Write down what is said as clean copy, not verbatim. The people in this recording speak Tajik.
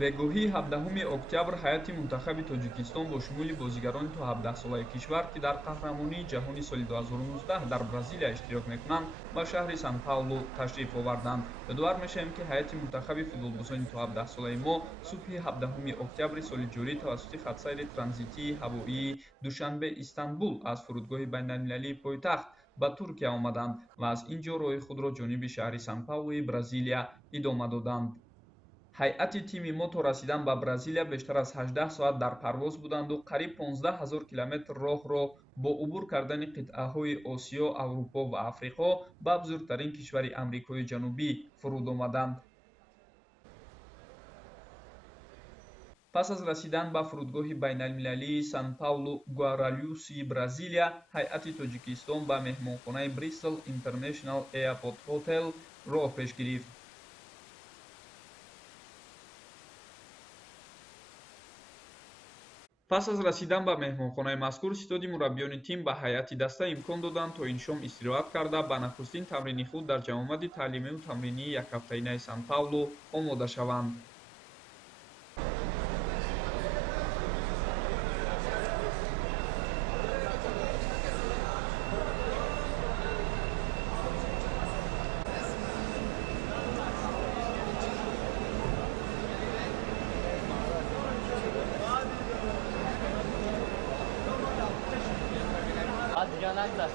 бегоҳии 17 октябр ҳайати мунтахаби тоҷикистон бо шумули бозигарони то 17-солаи кишвар ки дар қаҳрамонии ҷаҳони соли 2019 дар бразилия иштирок мекунанд ба шаҳри сан-паулу ташриф оварданд. ёдовар мешавем ки ҳайати мунтахаби футболбозони то 17-солаи мо субҳи 17 октябри соли ҷорӣ тавассути хатсайри транзитии ҳавоии душанбе истанбул аз фурудгоҳи байналмилалии пойтахт ба туркия омаданд ва аз ин ҷо роҳи худро ҷониби шаҳри сан-паулуи бразилия идома доданд. ҳайати тими мо то расидан ба бразилия бештар аз 18 соат дар парвоз буданду қариб 15 000 километр роҳро бо убур кардани қитъаҳои осиё аврупо ва африқо ба бузургтарин кишвари амрикои ҷанубӣ фуруд омаданд. пас аз расидан ба фурудгоҳи байналмилалии сан-паулу гуаральюсии бразилия ҳайати тоҷикистон ба меҳмонхонаи Bristol International Airport Hotel роҳ пеш гирифт. пас аз расидан ба меҳмонхонаи мазкур ситоди мураббиёни тим ба ҳайати даста имкон доданд то ин шом истироҳат карда ба нахустин тамрини худ дар ҷамомади таълимию тамринии якҳафтаинаи сан-паулу омода шаванд. Adriana da